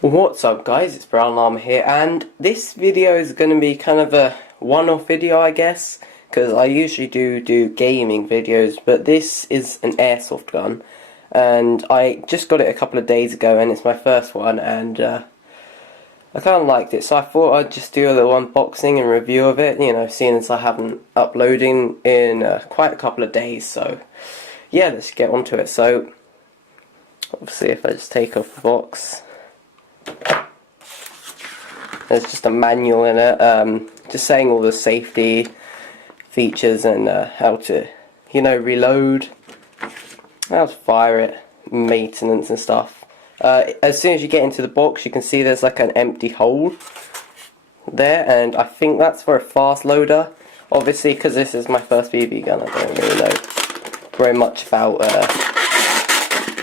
What's up guys, it's Brown Llama here, and this video is going to be kind of a one-off video I guess, because I usually do gaming videos, but this is an airsoft gun, and I just got it a couple of days ago and it's my first one, and I kind of liked it, so I thought I'd just do a little unboxing and review of it, you know, seeing as I haven't uploaded in quite a couple of days, so yeah, let's get onto it. So obviously if I just take off the box, there's just a manual in it, just saying all the safety features and how to, you know, reload, how to fire it, maintenance and stuff. As soon as you get into the box, you can see there's like an empty hole there, and I think that's for a fast loader. Obviously, because this is my first BB gun, I don't really know very much about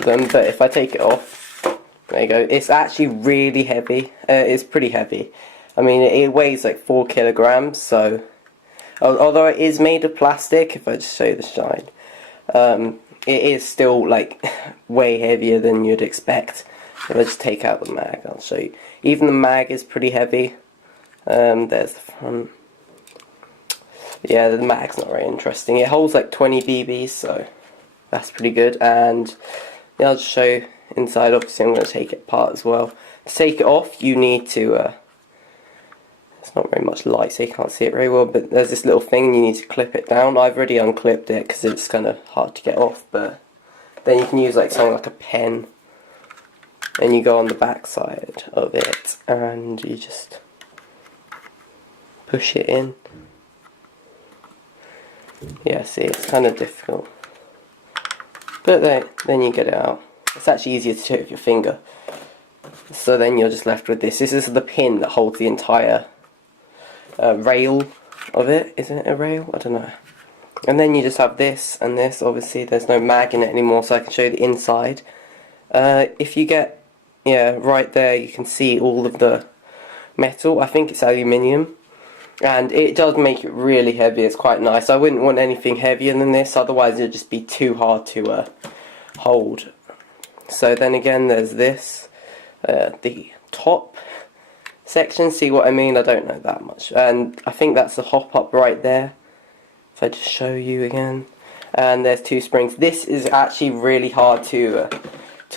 them, but if I take it off, there you go. It's actually really heavy. It's pretty heavy. I mean, it weighs like 4 kilograms. So, although it is made of plastic, if I just show you the shine, it is still like way heavier than you'd expect. If I just take out the mag, I'll show you. Even the mag is pretty heavy. There's the front. Yeah, the mag's not very interesting. It holds like 20 BBs, so that's pretty good. And yeah, I'll just show you inside. Obviously I'm going to take it apart as well. To take it off, you need to it's not very much light, so you can't see it very well, but there's this little thing, you need to clip it down. I've already unclipped it because it's kind of hard to get off, but then you can use like something like a pen, and you go on the back side of it and you just push it in. Yeah, see, it's kind of difficult, but then you get it out. It's actually easier to do it with your finger. So then you're just left with this. This is the pin that holds the entire rail of it. Isn't it a rail? I don't know. And then you just have this and this. Obviously there's no mag in it anymore, so I can show you the inside. If you get, yeah, right there, you can see all of the metal. I think it's aluminium. And it does make it really heavy. It's quite nice. I wouldn't want anything heavier than this, otherwise it would just be too hard to hold. So then again, there's this, the top section. See what I mean? I don't know that much. And I think that's the hop up right there. If I just show you again. And there's 2 springs. This is actually really hard to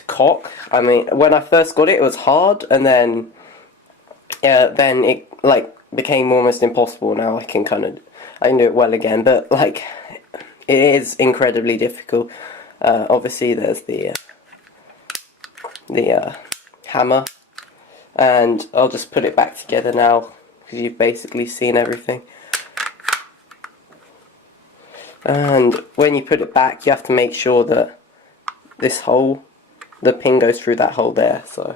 cock. I mean, when I first got it, it was hard, and then it like became almost impossible. Now I can do it well again, but like it is incredibly difficult. Obviously, there's the hammer, and I'll just put it back together now because you've basically seen everything. And when you put it back, you have to make sure that this hole, the pin goes through that hole there. So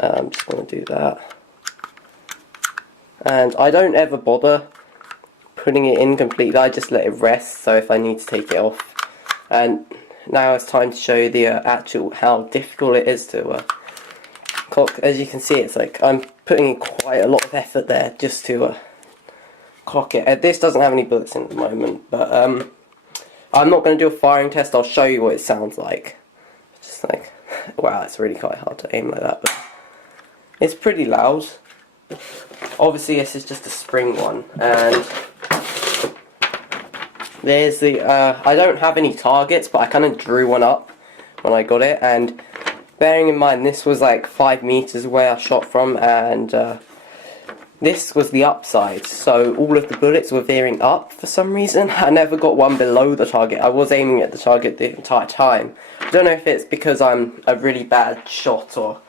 I'm just going to do that, and I don't ever bother putting it in completely. I just let it rest, so if I need to take it off. And now it's time to show you the actual how difficult it is to cock. As you can see, it's like I'm putting in quite a lot of effort there just to cock it. This doesn't have any bullets in at the moment, but I'm not going to do a firing test. I'll show you what it sounds like. Just like, wow, it's really quite hard to aim like that, but it's pretty loud. Obviously this is just a spring one, and there's the, I don't have any targets, but I kind of drew one up when I got it, and bearing in mind this was like 5 meters away I shot from, and this was the upside, so all of the bullets were veering up for some reason. I never got one below the target. I was aiming at the target the entire time. I don't know if it's because I'm a really bad shot or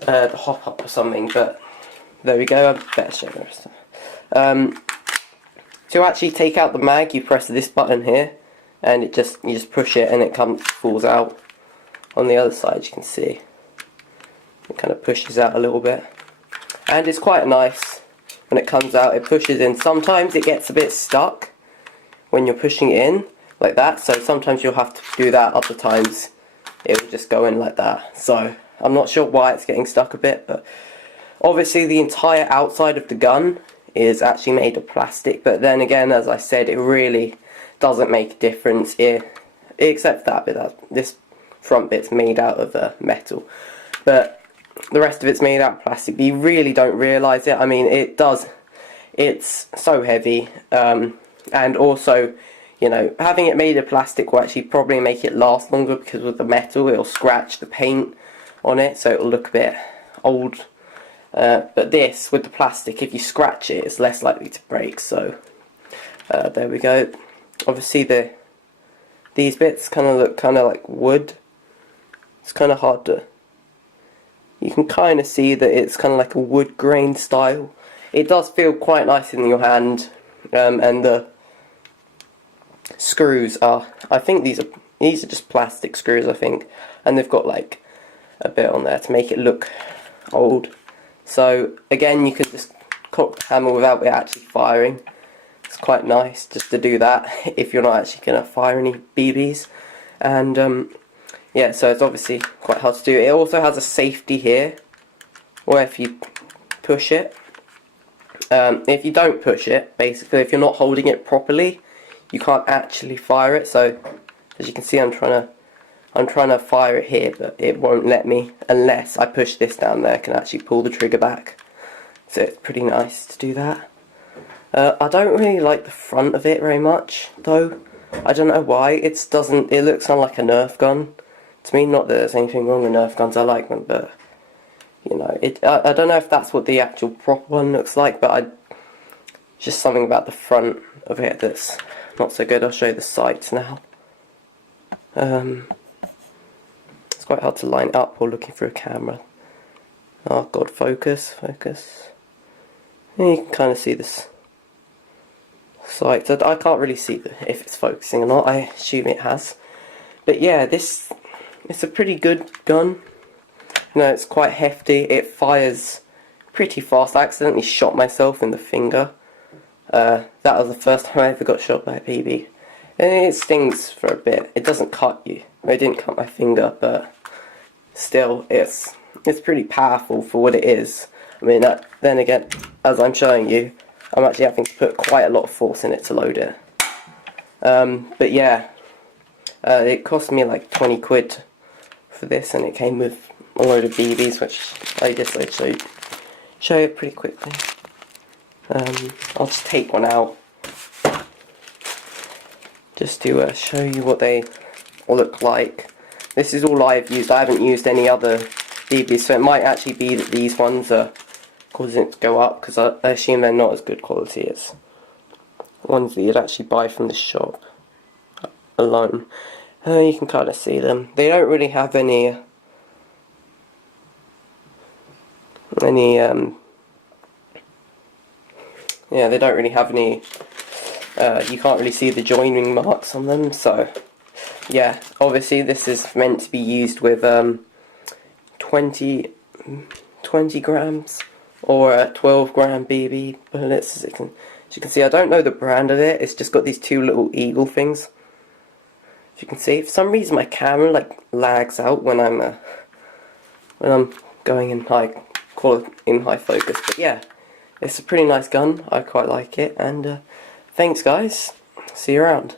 the hop up or something, but there we go. I better show the rest. To actually take out the mag, you press this button here, and you just push it, and it falls out. On the other side, you can see it kind of pushes out a little bit, and it's quite nice when it comes out. It pushes in. Sometimes it gets a bit stuck when you're pushing it in like that, so sometimes you'll have to do that. Other times it will just go in like that. So I'm not sure why it's getting stuck a bit, but obviously the entire outside of the gun is actually made of plastic, but then again, as I said, it really doesn't make a difference, except that bit. This front bit's made out of metal, but the rest of it's made out of plastic. You really don't realise it. I mean, it's so heavy, and also, you know, having it made of plastic will actually probably make it last longer, because with the metal it'll scratch the paint on it, so it'll look a bit old. But this, with the plastic, if you scratch it, it's less likely to break. So there we go. Obviously these bits kind of look kind of like wood. It's kind of hard to... You can kind of see that it's kind of like a wood grain style. It does feel quite nice in your hand, and the screws are... I think these are just plastic screws, I think, and they've got like a bit on there to make it look old. So again, you could just cock the hammer without it actually firing. It's quite nice just to do that if you're not actually going to fire any BBs. And yeah, so it's obviously quite hard to do. It also has a safety here, where if you push it, if you don't push it, basically if you're not holding it properly, you can't actually fire it. So as you can see, I'm trying to fire it here, but it won't let me unless I push this down there. I can actually pull the trigger back. So it's pretty nice to do that. I don't really like the front of it very much, though. I don't know why. It looks kind of like a Nerf gun to me. Not that there's anything wrong with Nerf guns, I like them, but you know, I don't know if that's what the actual proper one looks like, but just something about the front of it that's not so good. I'll show you the sights now. It's quite hard to line up while looking through a camera. Oh god, focus. And you can kind of see this sights. I can't really see if it's focusing or not. I assume it has. But yeah, it's a pretty good gun. You know, it's quite hefty. It fires pretty fast. I accidentally shot myself in the finger. That was the first time I ever got shot by a BB. And it stings for a bit. It doesn't cut you. It didn't cut my finger, but still, it's pretty powerful for what it is. I mean, then again, as I'm showing you, I'm actually having to put quite a lot of force in it to load it. But yeah, it cost me like 20 quid for this, and it came with a load of BBs, which I just show you pretty quickly. I'll just take one out just to show you what they look like. This is all I've used. I haven't used any other BBs, so it might actually be that these ones are causing it to go up, because I assume they're not as good quality as ones that you'd actually buy from the shop alone. You can kind of see them. They don't really have any yeah, they don't really have any, you can't really see the joining marks on them, so yeah, obviously this is meant to be used with 20 grams or 12 gram BB bullets. As you can see, I don't know the brand of it. It's just got these two little eagle things. As you can see, for some reason my camera like lags out when I'm going in high focus. But yeah, it's a pretty nice gun. I quite like it. And thanks guys. See you around.